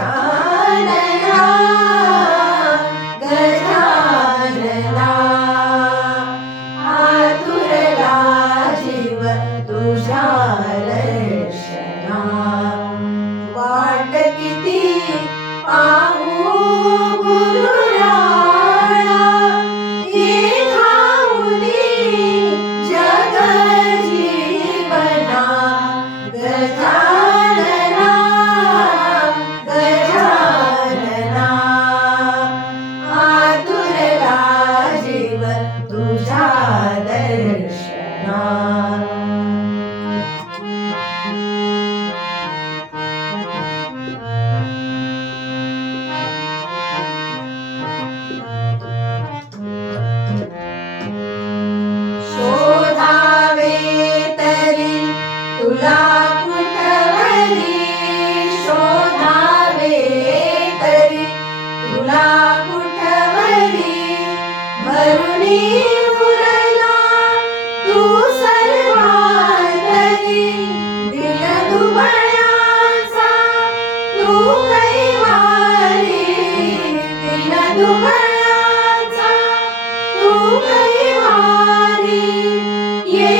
Tchau. दर्शना शोधावे तरी तुला कुठवली शोधावे तरी तुला कुठवली भरुणी Yeah.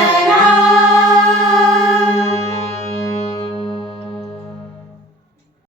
oh